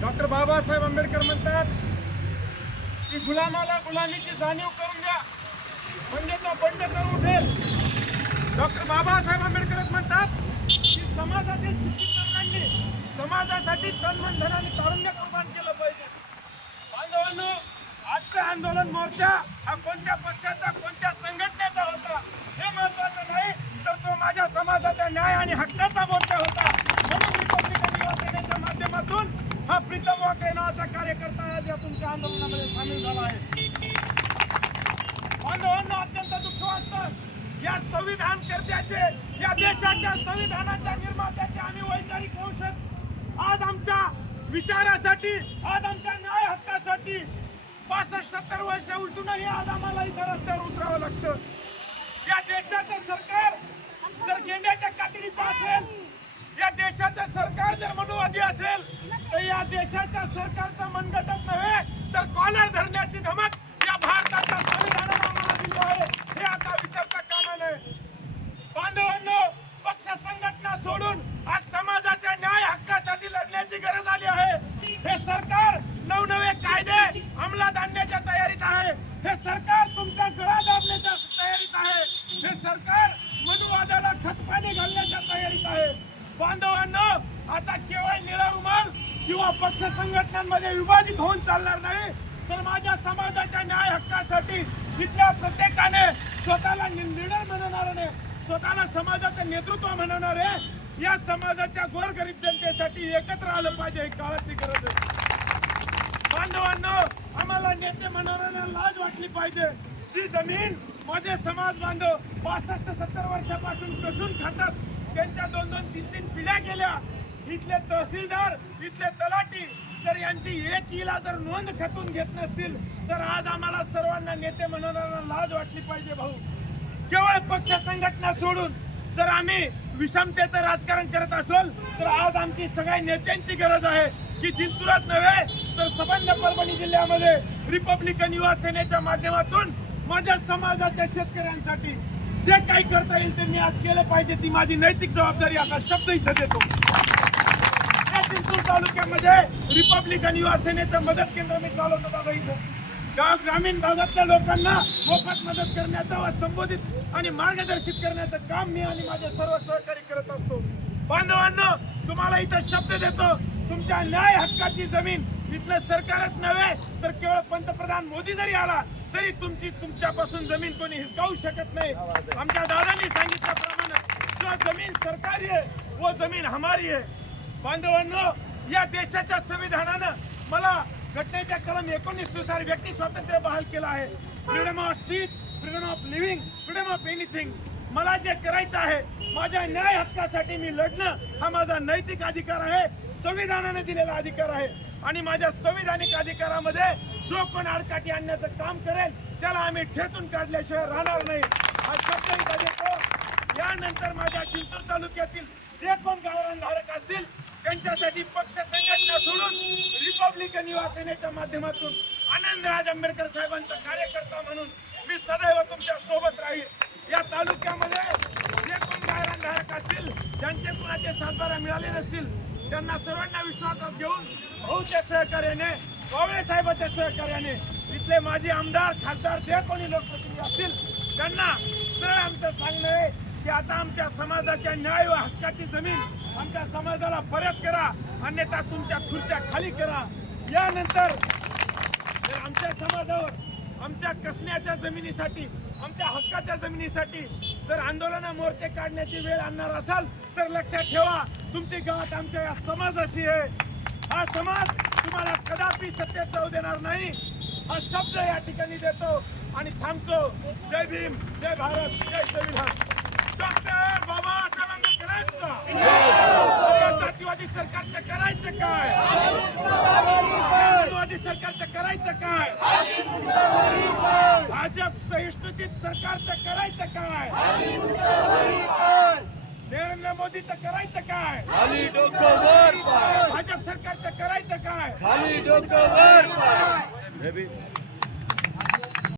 Doctor Babasaheb Ambedkar म्हणतात की गुलामाला गुलामीची जाणीव करून द्या म्हणजे तो बंड करून उठेल. डॉक्टर बाबासाहेब आंबेडकर म्हणतात की समाजातील शिक्षित तरुणांनी समाजासाठी तन मन धन आणि तारुण्य कुर्बान केलं पाहिजे. बांधवांनो, आजचं आंदोलन मोर्चा हा कोणत्या पक्षाचा कोणत्या संघटनेचा होता हे महत्वाचं नाही, तर तो माझ्या समाजाच्या न्याय आणि हक्काचा मोर्चा होता. म्हणून रिपब्लिकन युवा सेनेच्या माध्यमातून हा प्रीतम वाकरे नावाचा कार्यकर्ता आज या तुमच्या आंदोलनामध्ये सामील झाला आहे. बांधवांनो, अत्यंत दुःख वाटतं या संविधान कर्त्याचे, या देशाच्या संविधानाच्या निर्मात्याचे आणि वैचारिक वंशज आज आमच्या विचारासाठी, आज आमच्या न्याय हक्कासाठी 65-70 वर्ष उलटूनही आज आम्हाला इथं रस्त्यावर उतरावं लागतं. या देशाचं सरकार जर गेंड्याच्या कातडीचं असेल, या देशाचं सरकार जर मनुवादी असेल, तर या देशाच्या सरकारचं मनगटच नव्हे तर कॉलर धरण्याची धमक या भारताच्या संविधानाने आम्हाला दिली आहे. हे आता विसरता कामा नये. बांधवांनो, पक्ष संघटना सोडून आज समाजाच्या न्याय हक्कासाठी लढण्याची गरज आली आहे. हे सरकार नवनवे कायदे अंमलात आणण्याच्या तयारीत आहे. हे सरकार तुमचा गळा दाबण्याच्या तयारीत आहे. हे सरकार मनुवादाला खतपाणी घालण्याच्या तयारीत आहे. बांधवांनो, आता केवळ निळा रुमाल किंवा पक्ष संघटनांमध्ये विभाजित होऊन चालणार नाही, तर माझ्या समाजाच्या न्याय हक्कासाठी इथल्या प्रत्येकाने स्वतःला लीडर म्हणणारे, स्वतःला समाजाचं नेतृत्व म्हणणारे या समाजाच्या गोरगरीब जनतेसाठी एकत्र आलं पाहिजे. ही काळाची गरज आहे. बांधवांनो, आम्हाला नेते म्हणणाऱ्यांना लाज वाटली पाहिजे. जी जमीन माझे समाज बांधव 65-70 वर्षापासून कसून खातात, त्यांच्या 2-2-3-3 पिढ्या गेल्या. इथले तहसीलदार, इथले तलाठी जर यांची एकीला जर नोंद खतून घेत नसतील, तर आज आम्हाला सर्वांना नेते म्हणणाऱ्यांना लाज वाटली पाहिजे. भाऊ, केवळ पक्ष संघटना सोडून जर आम्ही विषमतेचं राजकारण करत असोल, तर आज आमची सगळ्या नेत्यांची गरज आहे की जिंतुरात नव्हे तर संबंध परभणी जिल्ह्यामध्ये रिपब्लिकन युवा सेनेच्या माध्यमातून माझ्या समाजाच्या शेतकऱ्यांसाठी जे काही करता येईल ते मी आज केलं पाहिजे. ती माझी नैतिक जबाबदारी असा शब्द इथं देतो. या जिंतूर तालुक्यामध्ये रिपब्लिकन युवा सेनेचं मदत केंद्र मी चालवतो. बाबा, इथं गाव ग्रामीण भागातल्या लोकांना मोफत मदत करण्याचं व संबोधित आणि मार्गदर्शित करण्याचं काम मी आणि माझे सर्व सहकारी करत असतो. बांधवांनो, तुम्हाला इथं शब्द देतो, तुमच्या न्याय हक्काची जमीन इथलं सरकारच नव्हे तर केवळ पंतप्रधान मोदी जरी आला तरी तुमच्यापासून जमीन कोणी हिसकावू शकत नाही. आमच्या दादांनी सांगितल्याप्रमाणे जो जमीन सरकारी आहे वो जमीन हमारी आहे. बांधवांनो, या देशाच्या संविधानानं मला घटनेच्या कलम 19 नुसार व्यक्ती स्वातंत्र्य बहाल केलं आहे. Freedom of speech, freedom of living, freedom of anything. मला जे करायचं आहे, माझ्या न्याय हक्कासाठी मी लढणं हा माझा नैतिक अधिकार आहे, संविधानाने दिलेला अधिकार आहे. आणि माझ्या संविधानिक अधिकारामध्ये जो कोण आडकाठी आणण्याचं काम करेल त्याला आम्ही ठेचून काढल्याशिवाय राहणार नाही. हा शब्द इथं देतो. यानंतर माझ्या जिंतूर तालुक्यातील जे कोण गावरानधारक असतील त्यांच्यासाठी पक्ष संघटना सोडून रिपब्लिकन युवा सेनेच्या माध्यमातून आनंदराज आंबेडकर साहेबांचा कार्यकर्ता म्हणून मी सदैव तुमच्या सोबत राहील. या तालुक्यामध्ये जे कोण गावरानधारक असतील, ज्यांचे कुणाचे सातबारा मिळाले नसतील, त्यांना सर्वांना विश्वासात घेऊन भाऊच्या सहकार्याने, कावळे साहेबांच्या सहकार्याने इथले माजी आमदार, खासदार जे कोणी लोकप्रतिनिधी असतील त्यांना सरळ आमचं सांगणं आहे की आता आमच्या समाजाच्या न्याय व हक्काची जमीन आमच्या समाजाला परत करा, अन्यथा तुमच्या खुर्च्या खाली करा. यानंतर जर आमच्या समाजावर आमच्या कसण्याच्या जमिनीसाठी, आमच्या हक्काच्या जमिनीसाठी जर आंदोलन मोर्चे काढण्याची वेळ आणणार असाल तर लक्षात ठेवा, तुमची गाठ आमच्या या समाजाशी आहे. हा समाज तुम्हाला कदापि सत्तेत जाऊ देणार नाही. हा शब्द या ठिकाणी देतो आणि थांबतो. जय भीम, जय भारत, जय संविधान. डॉक्टर बाबासाहेब आंबेडकरांचा जातीवादी सरकारचं करायचं काय? जातीवादी सरकारचं करायचं काय? भाजप सहिष्णुतेत सरकारचं करायचं काय? नरेंद्र मोदीचं करायचं काय? खाली डोकं वर पाय, भाजप सरकारचं करायचं काय? खाली डोकं वर पाय.